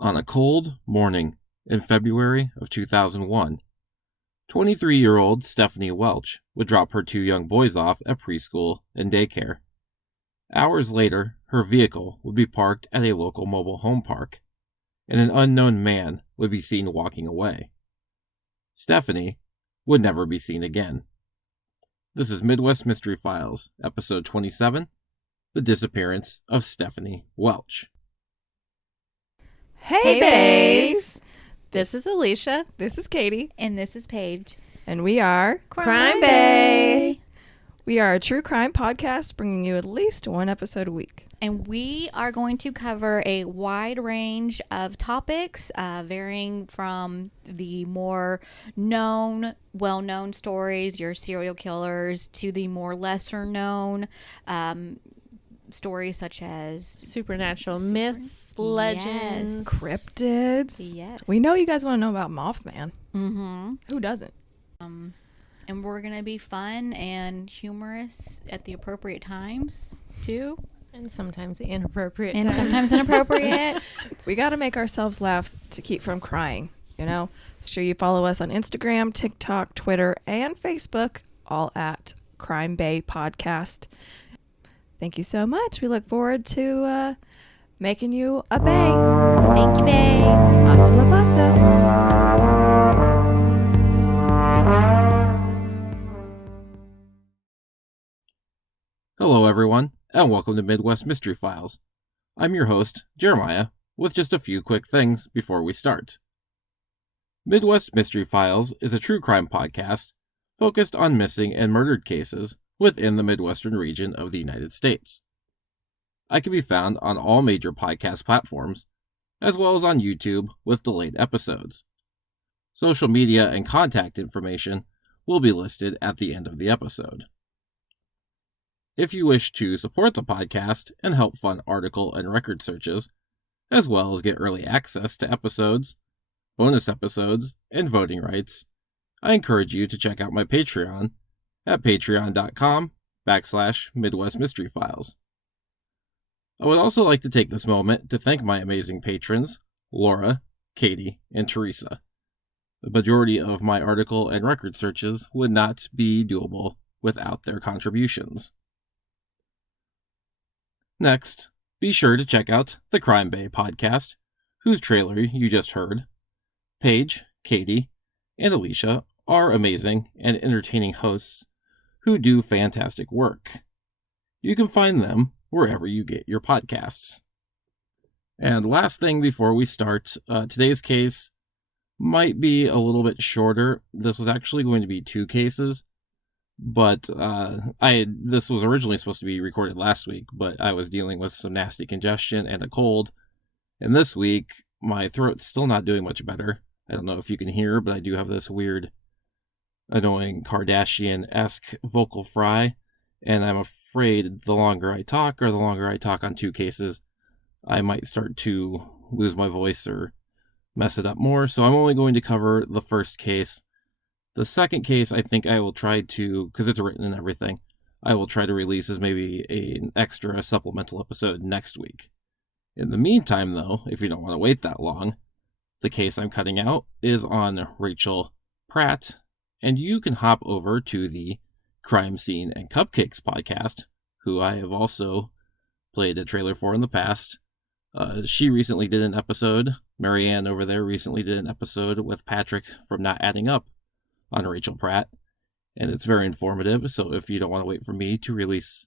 On a cold morning in February of 2001, 23-year-old Stefanie Welch would drop her two young boys off at preschool and daycare. Hours later, her vehicle would be parked at a local mobile home park, and an unknown man would be seen walking away. Stefanie would never be seen again. This is Midwest Mystery Files, Episode 27, The Disappearance of Stefanie Welch. Hey, bays! This is Alicia. This is Katie. And this is Paige. And we are Crime Bay. We are a true crime podcast bringing you at least one episode a week. And we are going to cover a wide range of topics, varying from the more known, well-known stories, your serial killers, to the more lesser-known stories such as supernatural myths, legends, cryptids. Yes. We know you guys want to know about Mothman. Mm-hmm. Who doesn't? And we're going to be fun and humorous at the appropriate times, too. and sometimes inappropriate. And times. sometimes inappropriate. We got to make ourselves laugh to keep from crying, you know? So you follow us on Instagram, TikTok, Twitter, and Facebook, all at Crime Bay Podcast. Thank you so much. We look forward to making you a bay. Thank you, babe. Hasta la pasta. Hello, everyone, and welcome to Midwest Mystery Files. I'm your host, Jeremiah, with just a few quick things before we start. Midwest Mystery Files is a true crime podcast focused on missing and murdered cases within the Midwestern region of the United States. I can be found on all major podcast platforms, as well as on YouTube with delayed episodes. Social media and contact information will be listed at the end of the episode. If you wish to support the podcast and help fund article and record searches, as well as get early access to episodes, bonus episodes, and voting rights, I encourage you to check out my Patreon at patreon.com/Midwest Mystery Files. I would also like to take this moment to thank my amazing patrons, Laura, Katie, and Teresa. The majority of my article and record searches would not be doable without their contributions. Next, be sure to check out the Crime Bay podcast, whose trailer you just heard. Paige, Katie, and Alicia are amazing and entertaining hosts who do fantastic work. You can find them wherever you get your podcasts. And last thing before we start, today's case might be a little bit shorter. This was actually going to be two cases, but this was originally supposed to be recorded last week, but I was dealing with some nasty congestion and a cold, and this week my throat's still not doing much better. I don't know if you can hear, but I do have this weird, annoying Kardashian-esque vocal fry, and I'm afraid the longer I talk, or the longer I talk on two cases, I might start to lose my voice or mess it up more, so I'm only going to cover the first case. The second case, I think I will try to, because it's written and everything, I will try to release as maybe an extra supplemental episode next week. In the meantime, though, if you don't want to wait that long, the case I'm cutting out is on Rachel Pratt, and you can hop over to the Crime Scene and Cupcakes podcast, who I have also played a trailer for in the past. She recently did an episode, Marianne over there recently did an episode with Patrick from Not Adding Up on Rachel Pratt, and it's very informative, so if you don't want to wait for me to release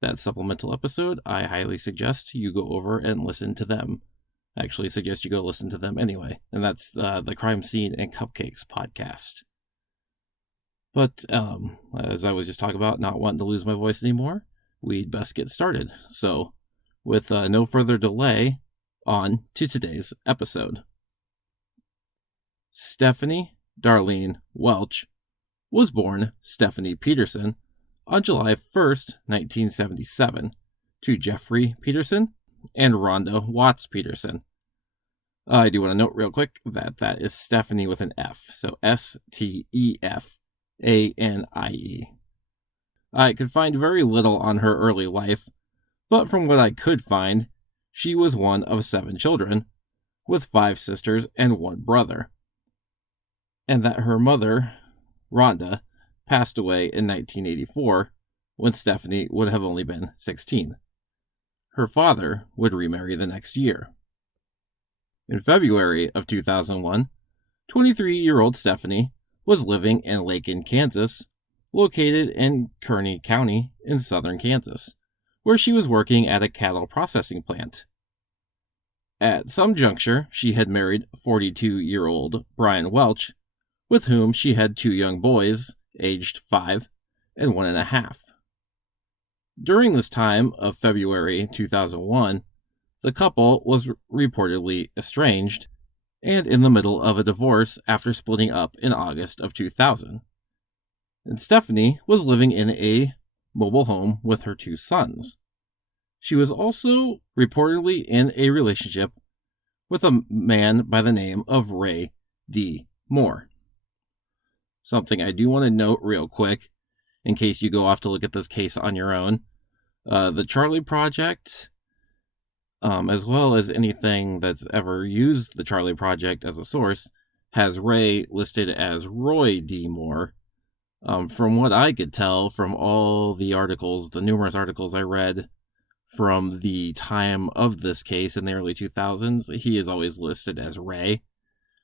that supplemental episode, I highly suggest you go over and listen to them. I actually suggest you go listen to them anyway, and that's the Crime Scene and Cupcakes podcast. But as I was just talking about, not wanting to lose my voice anymore, we'd best get started. So, with no further delay, on to today's episode. Stefanie Darlene Welch was born Stefanie Peterson on July 1st, 1977, to Jeffrey Peterson and Rhonda Watts Peterson. I do want to note real quick that that is Stefanie with an F, so Stefanie. I could find very little on her early life, but from what I could find, she was one of 7 children, with 5 sisters and 1 brother, and that her mother, Rhonda, passed away in 1984 when Stefanie would have only been 16. Her father would remarry the next year. In February of 2001, 23-year-old Stefanie was living in Lakin, Kansas, located in Kearney County in southern Kansas, where she was working at a cattle processing plant. At some juncture, she had married 42-year-old Brian Welch, with whom she had 2 young boys, aged 5 and 1.5. During this time of February 2001, the couple was reportedly estranged and in the middle of a divorce after splitting up in August of 2000. And Stefanie was living in a mobile home with her 2 sons. She was also reportedly in a relationship with a man by the name of Ray D. Moore. Something I do want to note real quick, in case you go off to look at this case on your own. The Charlie Project, as well as anything that's ever used the Charlie Project as a source, has Ray listed as Roy D. Moore. From what I could tell from all the articles, the numerous articles I read from the time of this case in the early 2000s, he is always listed as Ray.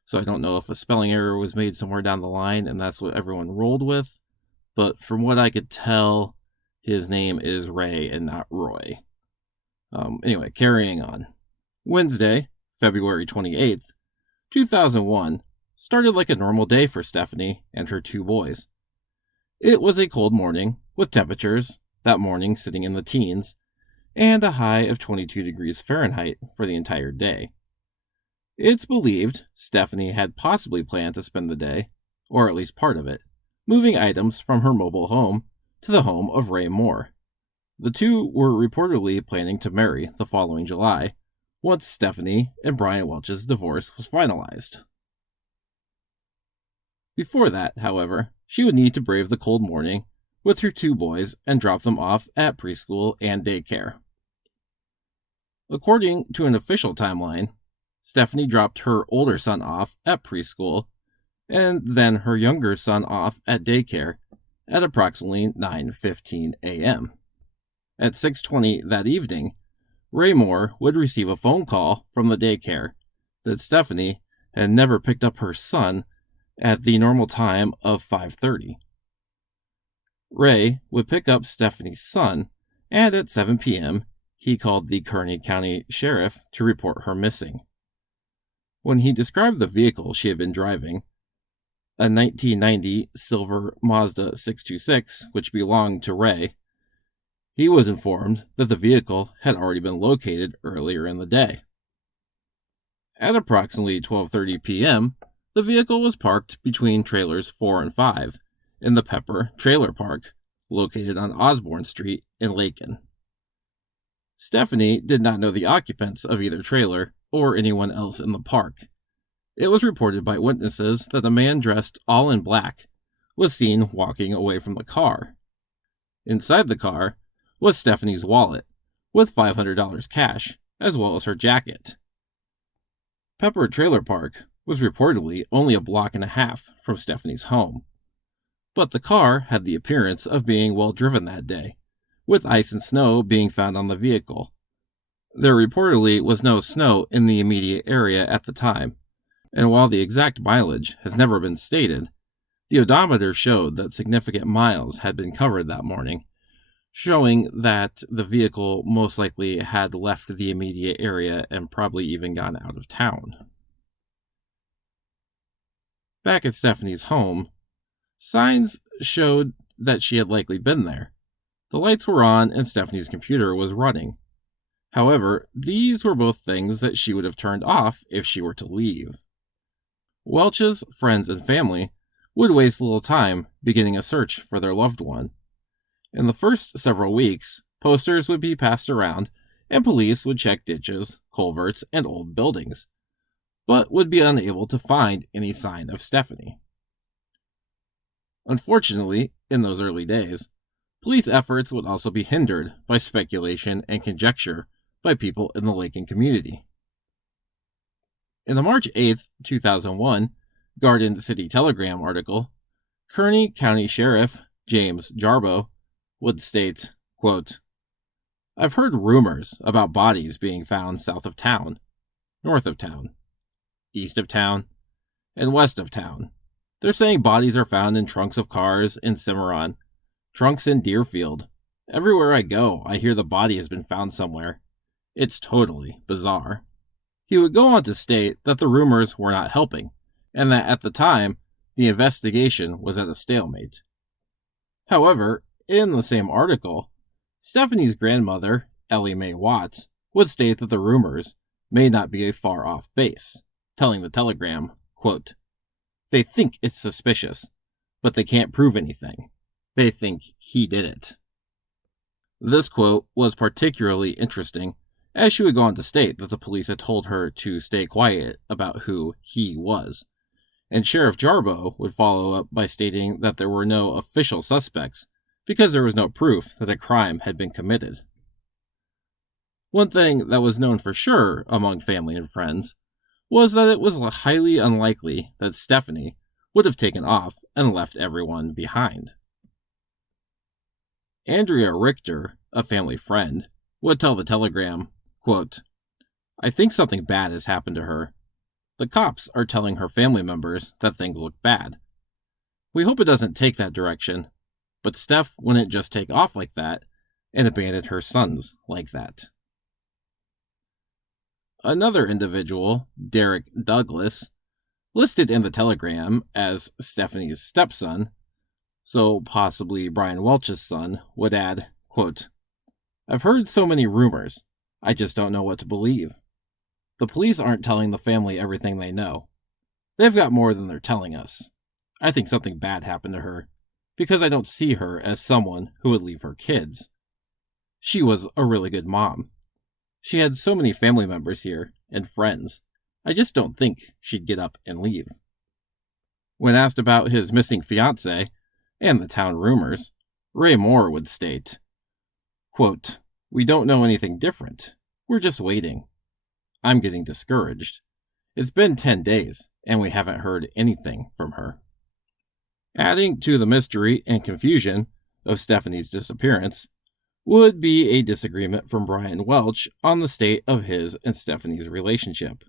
So I don't know if a spelling error was made somewhere down the line and that's what everyone rolled with. But from what I could tell, his name is Ray and not Roy. Anyway, carrying on. Wednesday, February 28th, 2001, started like a normal day for Stefanie and her 2 boys. It was a cold morning, with temperatures that morning sitting in the teens, and a high of 22 degrees Fahrenheit for the entire day. It's believed Stefanie had possibly planned to spend the day, or at least part of it, moving items from her mobile home to the home of Ray Moore. The 2 were reportedly planning to marry the following July, once Stefanie and Brian Welch's divorce was finalized. Before that, however, she would need to brave the cold morning with her 2 boys and drop them off at preschool and daycare. According to an official timeline, Stefanie dropped her older son off at preschool and then her younger son off at daycare at approximately 9:15 a.m. At 6:20 that evening, Ray Moore would receive a phone call from the daycare that Stefanie had never picked up her son at the normal time of 5:30. Ray would pick up Stefanie's son, and at 7 p.m., he called the Kearney County Sheriff to report her missing. When he described the vehicle she had been driving, a 1990 silver Mazda 626, which belonged to Ray, he was informed that the vehicle had already been located earlier in the day. At approximately 12:30 p.m., the vehicle was parked between trailers 4 and 5 in the Pepper Trailer Park, located on Osborne Street in Lakin. Stefanie did not know the occupants of either trailer or anyone else in the park. It was reported by witnesses that a man dressed all in black was seen walking away from the car. Inside the car was Stefanie's wallet, with $500 cash, as well as her jacket. Pepper Trailer Park was reportedly only a block and a half from Stefanie's home, but the car had the appearance of being well driven that day, with ice and snow being found on the vehicle. There reportedly was no snow in the immediate area at the time, and while the exact mileage has never been stated, the odometer showed that significant miles had been covered that morning, showing that the vehicle most likely had left the immediate area and probably even gone out of town. Back at Stefanie's home, signs showed that she had likely been there. The lights were on and Stefanie's computer was running. However, these were both things that she would have turned off if she were to leave. Welch's friends and family would waste little time beginning a search for their loved one. In the first several weeks, posters would be passed around and police would check ditches, culverts, and old buildings, but would be unable to find any sign of Stefanie. Unfortunately, in those early days, police efforts would also be hindered by speculation and conjecture by people in the Lakin community. In a March 8th, 2001, Garden City Telegram article, Kearney County Sheriff James Jarboe would state, quote, I've heard rumors about bodies being found south of town, north of town, east of town, and west of town. They're saying bodies are found in trunks of cars in Cimarron, trunks in Deerfield. Everywhere I go, I hear the body has been found somewhere. It's totally bizarre. He would go on to state that the rumors were not helping, and that at the time, the investigation was at a stalemate. However, in the same article, Stefanie's grandmother, Ellie Mae Watts, would state that the rumors may not be a far-off base, telling the Telegram, quote, They think it's suspicious, but they can't prove anything. They think he did it. This quote was particularly interesting, as she would go on to state that the police had told her to stay quiet about who he was, and Sheriff Jarboe would follow up by stating that there were no official suspects because there was no proof that a crime had been committed. One thing that was known for sure among family and friends was that it was highly unlikely that Stefanie would have taken off and left everyone behind. Andrea Richter, a family friend, would tell the Telegram, quote, I think something bad has happened to her. The cops are telling her family members that things look bad. We hope it doesn't take that direction, but Steph wouldn't just take off like that and abandon her sons like that. Another individual, Derek Douglas, listed in the Telegram as Stefanie's stepson, so possibly Brian Welch's son, would add, quote, I've heard so many rumors, I just don't know what to believe. The police aren't telling the family everything they know. They've got more than they're telling us. I think something bad happened to her, because I don't see her as someone who would leave her kids. She was a really good mom. She had so many family members here, and friends. I just don't think she'd get up and leave. When asked about his missing fiancée, and the town rumors, Ray Moore would state, quote, We don't know anything different. We're just waiting. I'm getting discouraged. It's been 10 days, and we haven't heard anything from her. Adding to the mystery and confusion of Stefanie's disappearance would be a disagreement from Brian Welch on the state of his and Stefanie's relationship.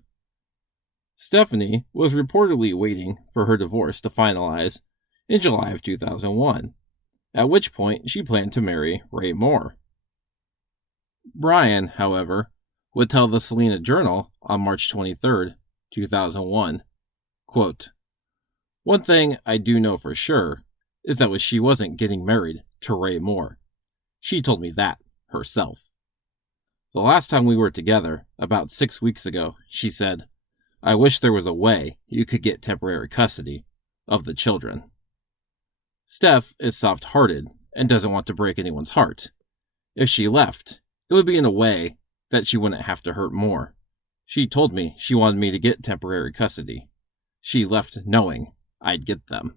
Stefanie was reportedly waiting for her divorce to finalize in July of 2001, at which point she planned to marry Ray Moore. Brian, however, would tell the Salina Journal on March 23, 2001, quote, One thing I do know for sure is that she wasn't getting married to Ray Moore. She told me that herself. The last time we were together, about 6 weeks ago, she said, I wish there was a way you could get temporary custody of the children. Steph is soft-hearted and doesn't want to break anyone's heart. If she left, it would be in a way that she wouldn't have to hurt more. She told me she wanted me to get temporary custody. She left knowing I'd get them.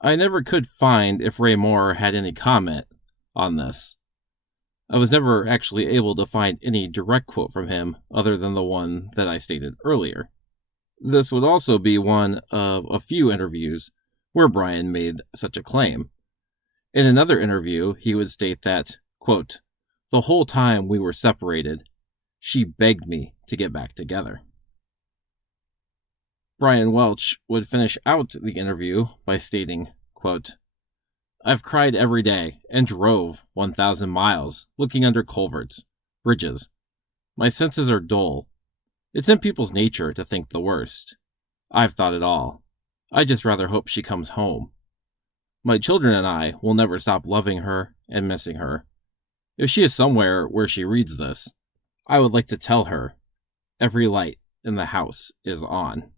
I never could find if Ray Moore had any comment on this. I was never actually able to find any direct quote from him other than the one that I stated earlier. This would also be one of a few interviews where Brian made such a claim. In another interview, he would state that, quote, The whole time we were separated, she begged me to get back together. Brian Welch would finish out the interview by stating, quote, I've cried every day and drove 1,000 miles looking under culverts, bridges. My senses are dull. It's in people's nature to think the worst. I've thought it all. I just rather hope she comes home. My children and I will never stop loving her and missing her. If she is somewhere where she reads this, I would like to tell her, every light in the house is on.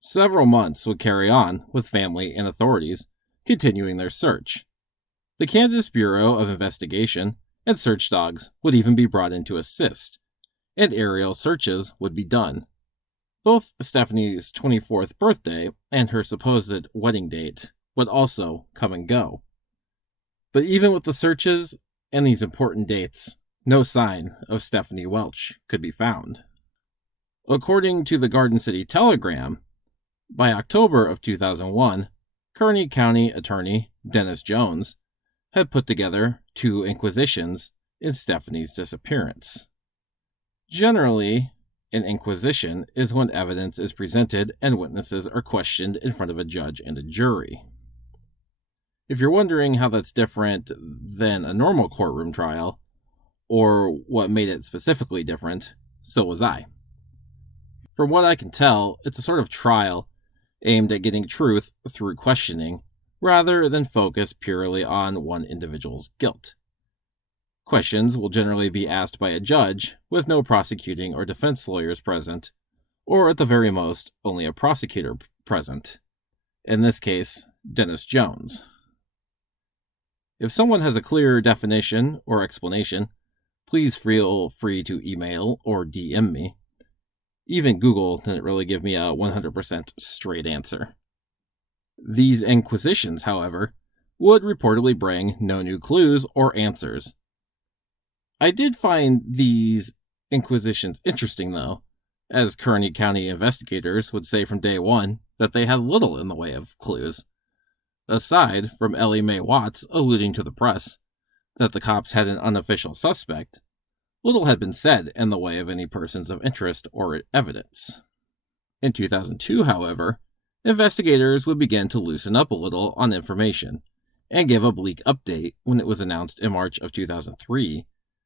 Several months would carry on with family and authorities continuing their search. The Kansas Bureau of Investigation and search dogs would even be brought in to assist, and aerial searches would be done. Both Stefanie's 24th birthday and her supposed wedding date would also come and go. But even with the searches and these important dates, no sign of Stefanie Welch could be found. According to the Garden City Telegram, by October of 2001, Kearney County Attorney Dennis Jones had put together 2 inquisitions in Stefanie's disappearance. Generally, an inquisition is when evidence is presented and witnesses are questioned in front of a judge and a jury. If you're wondering how that's different than a normal courtroom trial, or what made it specifically different, so was I. From what I can tell, it's a sort of trial aimed at getting truth through questioning, rather than focus purely on one individual's guilt. Questions will generally be asked by a judge with no prosecuting or defense lawyers present, or at the very most, only a prosecutor present. In this case, Dennis Jones. If someone has a clear definition or explanation, please feel free to email or DM me. Even Google didn't really give me a 100% straight answer. These inquisitions, however, would reportedly bring no new clues or answers. I did find these inquisitions interesting, though, as Kearney County investigators would say from day one that they had little in the way of clues. Aside from Ellie Mae Watts alluding to the press that the cops had an unofficial suspect, little had been said in the way of any persons of interest or evidence. In 2002, however, investigators would begin to loosen up a little on information and give a bleak update when it was announced in March of 2003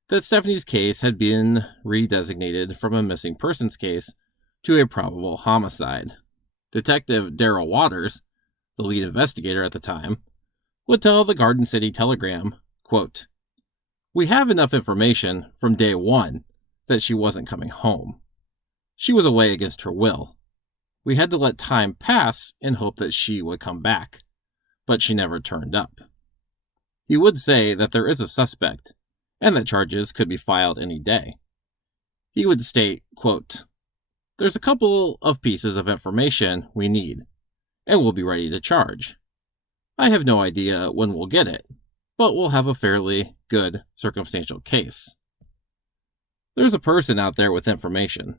that Stefanie's case had been redesignated from a missing persons case to a probable homicide. Detective Daryl Waters, the lead investigator at the time, would tell the Garden City Telegram, quote, "We have enough information from day one that she wasn't coming home. She was away against her will. We had to let time pass in hope that she would come back, but she never turned up." He would say that there is a suspect, and that charges could be filed any day. He would state, quote, "There's a couple of pieces of information we need, and we'll be ready to charge. I have no idea when we'll get it, but we'll have a fairly good circumstantial case. There's a person out there with information,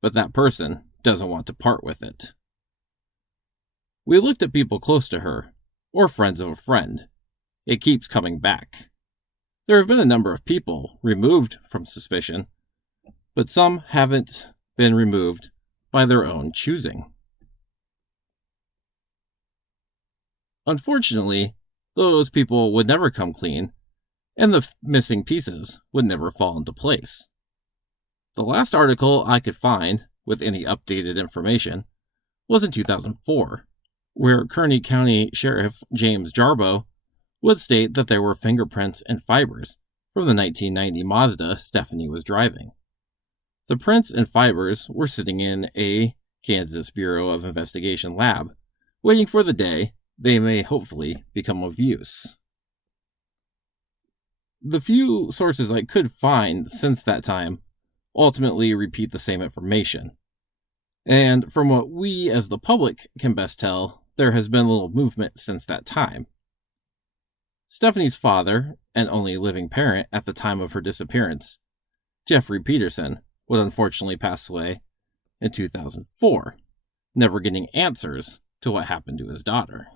but that person doesn't want to part with it." We looked at people close to her, or friends of a friend. It keeps coming back. There have been a number of people removed from suspicion, but some haven't been removed by their own choosing. Unfortunately, those people would never come clean, and the missing pieces would never fall into place. The last article I could find with any updated information was in 2004, where Kearney County Sheriff James Jarboe would state that there were fingerprints and fibers from the 1990 Mazda Stefanie was driving. The prints and fibers were sitting in a Kansas Bureau of Investigation lab, waiting for the day they may hopefully become of use. The few sources I could find since that time ultimately repeat the same information. And from what we as the public can best tell, there has been little movement since that time. Stefanie's father, and only living parent at the time of her disappearance, Jeffrey Peterson, would unfortunately pass away in 2004, never getting answers to what happened to his daughter.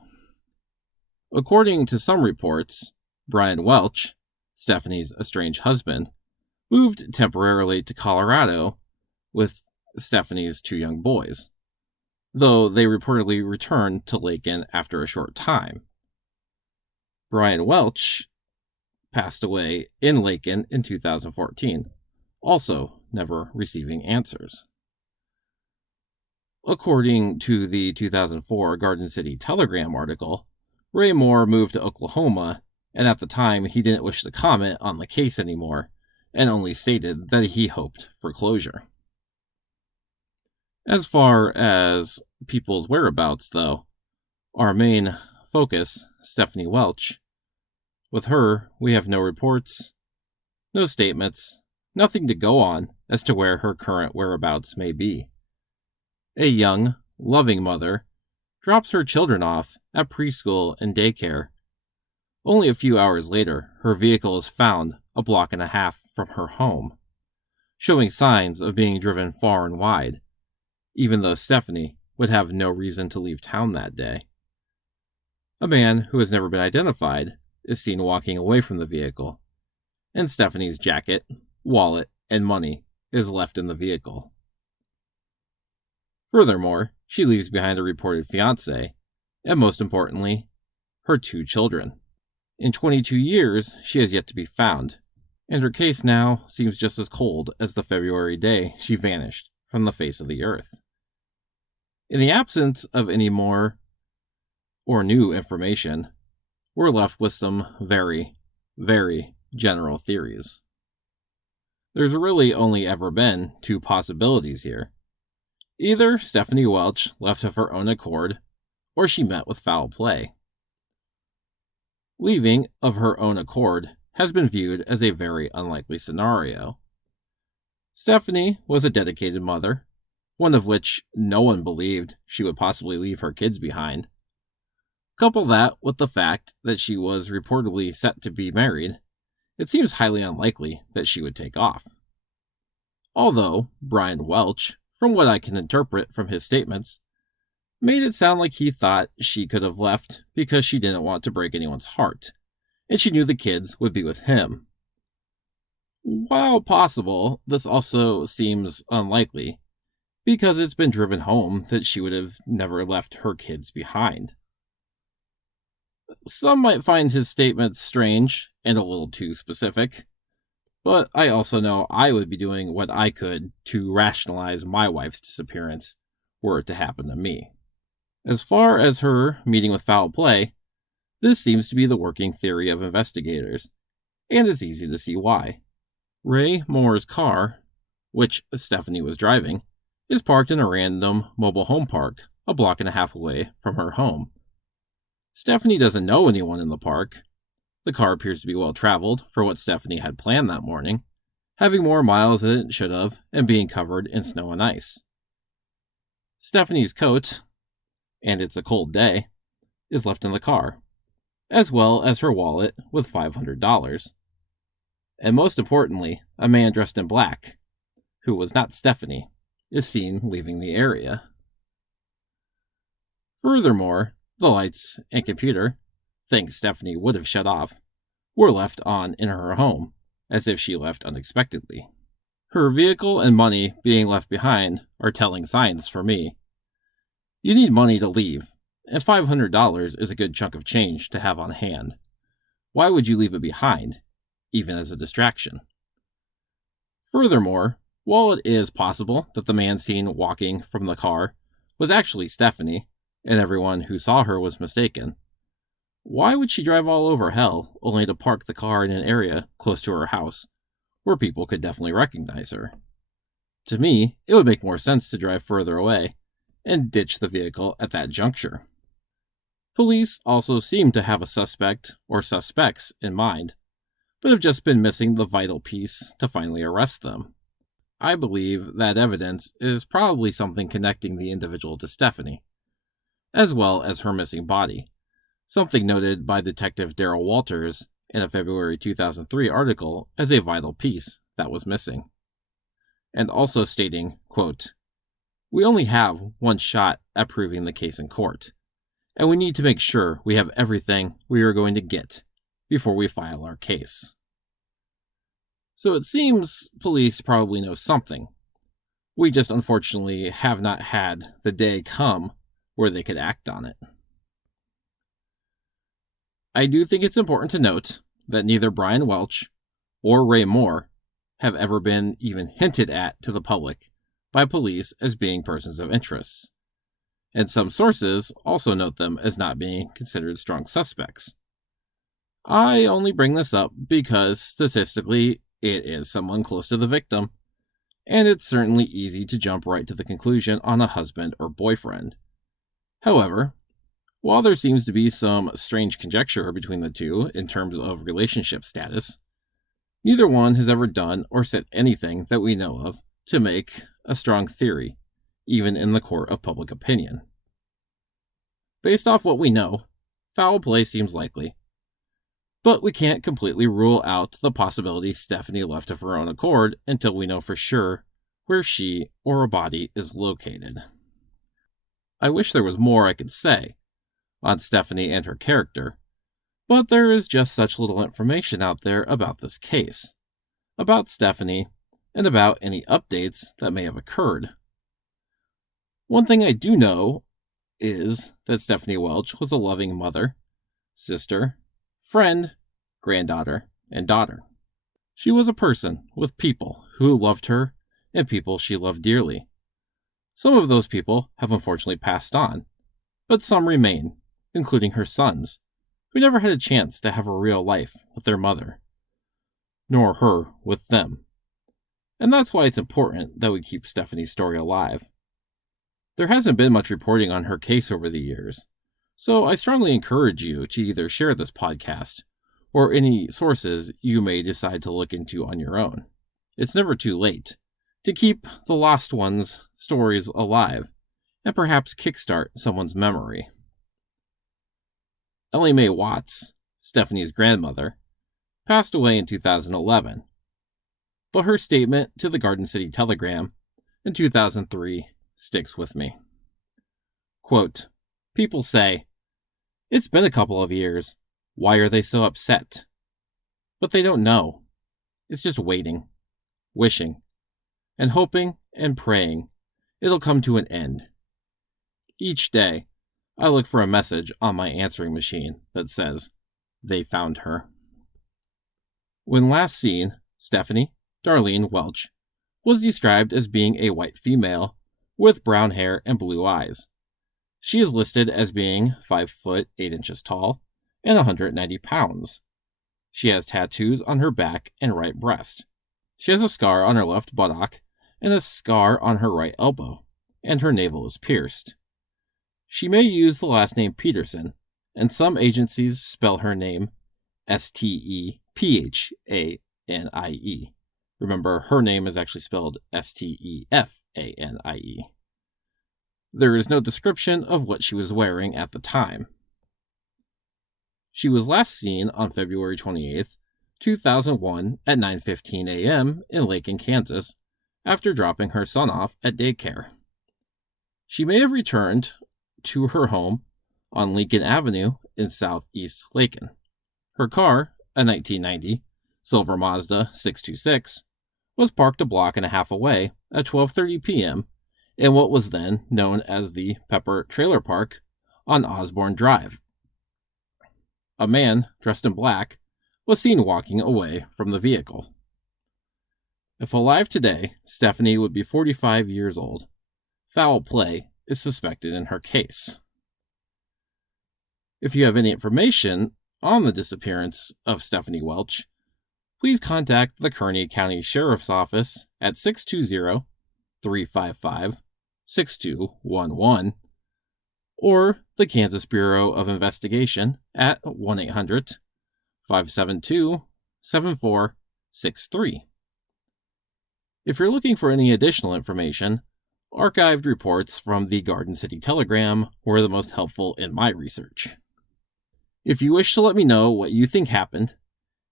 According to some reports, Brian Welch, Stefanie's estranged husband, moved temporarily to Colorado with Stefanie's 2 young boys, though they reportedly returned to Lakin after a short time. Brian Welch passed away in Lakin in 2014, also never receiving answers. According to the 2004 Garden City Telegram article, Ray Moore moved to Oklahoma, and at the time he didn't wish to comment on the case anymore, and only stated that he hoped for closure. As far as people's whereabouts, though, our main focus, Stefanie Welch, with her, we have no reports, no statements, nothing to go on as to where her current whereabouts may be. A young, loving mother drops her children off at preschool and daycare. Only a few hours later, her vehicle is found a block and a half from her home. showing signs of being driven far and wide, even though Stefanie would have no reason to leave town that day. A man who has never been identified is seen walking away from the vehicle, and Stefanie's jacket, wallet, and money is left in the vehicle. Furthermore, she leaves behind a reported fiancé, and most importantly, her 2 children. In 22 years, she has yet to be found, and her case now seems just as cold as the February day she vanished from the face of the earth. In the absence of any more or new information, we're left with some very, very general theories. There's really only ever been 2 possibilities here. Either Stefanie Welch left of her own accord, or she met with foul play. Leaving of her own accord has been viewed as a very unlikely scenario. Stefanie was a dedicated mother, one of which no one believed she would possibly leave her kids behind. Couple that with the fact that she was reportedly set to be married, it seems highly unlikely that she would take off. Although Brian Welch, from what I can interpret from his statements, made it sound like he thought she could have left because she didn't want to break anyone's heart, and she knew the kids would be with him. While possible, this also seems unlikely, because it's been driven home that she would have never left her kids behind. Some might find his statements strange and a little too specific, but I also know I would be doing what I could to rationalize my wife's disappearance were it to happen to me. As far as her meeting with foul play, this seems to be the working theory of investigators, and it's easy to see why. Ray Moore's car, which Stefanie was driving, is parked in a random mobile home park a block and a half away from her home. Stefanie doesn't know anyone in the park. The car appears to be well traveled for what Stefanie had planned that morning, having more miles than it should have and being covered in snow and ice. Stefanie's coat, and it's a cold day, is left in the car, as well as her wallet with $500. And most importantly, a man dressed in black, who was not Stefanie, is seen leaving the area. Furthermore, the lights and computer, things Stefanie would have shut off, were left on in her home, as if she left unexpectedly. Her vehicle and money being left behind are telling signs for me. You need money to leave, and $500 is a good chunk of change to have on hand. Why would you leave it behind, even as a distraction? Furthermore, while it is possible that the man seen walking from the car was actually Stefanie, and everyone who saw her was mistaken, why would she drive all over hell only to park the car in an area close to her house, where people could definitely recognize her? To me, it would make more sense to drive further away and ditch the vehicle at that juncture. Police also seem to have a suspect or suspects in mind, but have just been missing the vital piece to finally arrest them. I believe that evidence is probably something connecting the individual to Stefanie, as well as her missing body, something noted by Detective Daryl Walters in a February 2003 article as a vital piece that was missing, and also stating, quote, "We only have one shot at proving the case in court, and we need to make sure we have everything we are going to get before we file our case." So it seems police probably know something. We just unfortunately have not had the day come where they could act on it. I do think it's important to note that neither Brian Welch or Ray Moore have ever been even hinted at to the public by police as being persons of interest, and some sources also note them as not being considered strong suspects. I only bring this up because statistically it is someone close to the victim, and it's certainly easy to jump right to the conclusion on a husband or boyfriend. However, while there seems to be some strange conjecture between the two in terms of relationship status, neither one has ever done or said anything that we know of to make a strong theory, even in the court of public opinion. Based off what we know, foul play seems likely, But we can't completely rule out the possibility Stefanie left of her own accord until we know for sure where she or a body is located. I wish there was more I could say on Stefanie and her character, but there is just such little information out there about this case, about Stefanie, and about any updates that may have occurred. One thing I do know is that Stefanie Welch was a loving mother, sister, friend, granddaughter, and daughter. She was a person with people who loved her and people she loved dearly. Some of those people have unfortunately passed on, but some remain, including her sons, who never had a chance to have a real life with their mother, nor her with them. And that's why it's important that we keep Stefanie's story alive. There hasn't been much reporting on her case over the years, so I strongly encourage you to either share this podcast or any sources you may decide to look into on your own. It's never too late to keep the lost ones' stories alive and perhaps kickstart someone's memory. Ellie Mae Watts, Stefanie's grandmother, passed away in 2011, but her statement to the Garden City Telegram in 2003 sticks with me. Quote, "People say, 'It's been a couple of years. Why are they so upset?' But they don't know. It's just waiting, wishing, and hoping and praying it'll come to an end. Each day, I look for a message on my answering machine that says, 'They found her.'" When last seen, Stefanie Darlene Welch was described as being a white female with brown hair and blue eyes. She is listed as being 5 foot 8 inches tall and 190 pounds. She has tattoos on her back and right breast. She has a scar on her left buttock and a scar on her right elbow, and her navel is pierced. She may use the last name Peterson, and some agencies spell her name Stephanie. Remember, her name is actually spelled Stefanie. There is no description of what she was wearing at the time. She was last seen on February 28, 2001 at 9:15 a.m. in Lakin, Kansas, after dropping her son off at daycare. She may have returned to her home on Lincoln Avenue in southeast Lakin. Her car, a 1990 silver Mazda 626, was parked a block and a half away at 12:30 p.m. in what was then known as the Pepper Trailer Park on Osborne Drive. A man dressed in black was seen walking away from the vehicle. If alive today, Stefanie would be 45 years old. Foul play is suspected in her case. If you have any information on the disappearance of Stefanie Welch, please contact the Kearney County Sheriff's Office at 620-355-6211 or the Kansas Bureau of Investigation at 1-800-572-7463. If you're looking for any additional information, archived reports from the Garden City Telegram were the most helpful in my research. If you wish to let me know what you think happened,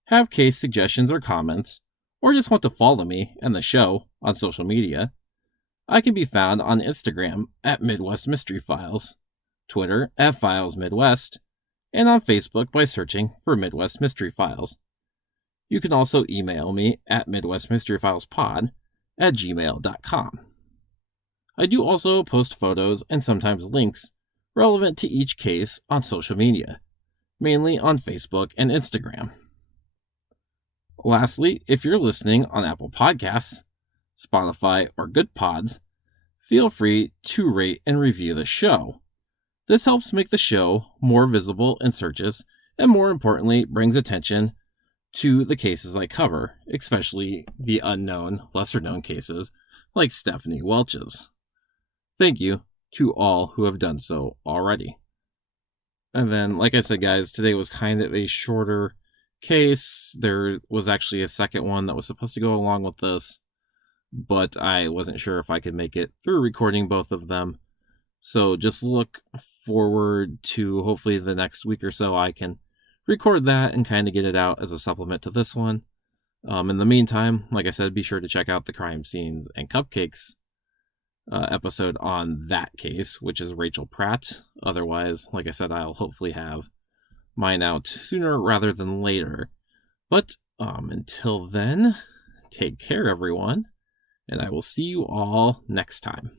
have case suggestions or comments, or just want to follow me and the show on social media, I can be found on Instagram at Midwest Mystery Files, Twitter at Files Midwest, and on Facebook by searching for Midwest Mystery Files. You can also email me at midwestmysteryfilespod@gmail.com. I do also post photos and sometimes links relevant to each case on social media, mainly on Facebook and Instagram. Lastly, if you're listening on Apple Podcasts, Spotify, or Good Pods, feel free to rate and review the show. This helps make the show more visible in searches and, more importantly, brings attention to the cases I cover, especially the unknown, lesser-known cases like Stefanie Welch's. Thank you to all who have done so already. And then, like I said, guys, today was kind of a shorter case. There was actually a second one that was supposed to go along with this, but I wasn't sure if I could make it through recording both of them. So just look forward to hopefully the next week or so I can record that and kind of get it out as a supplement to this one. In the meantime, like I said, be sure to check out the Crime Scenes and Cupcakes episode on that case, which is Rachel Pratt. Otherwise, like I said, I'll hopefully have mine out sooner rather than later. But until then, take care, everyone, and I will see you all next time.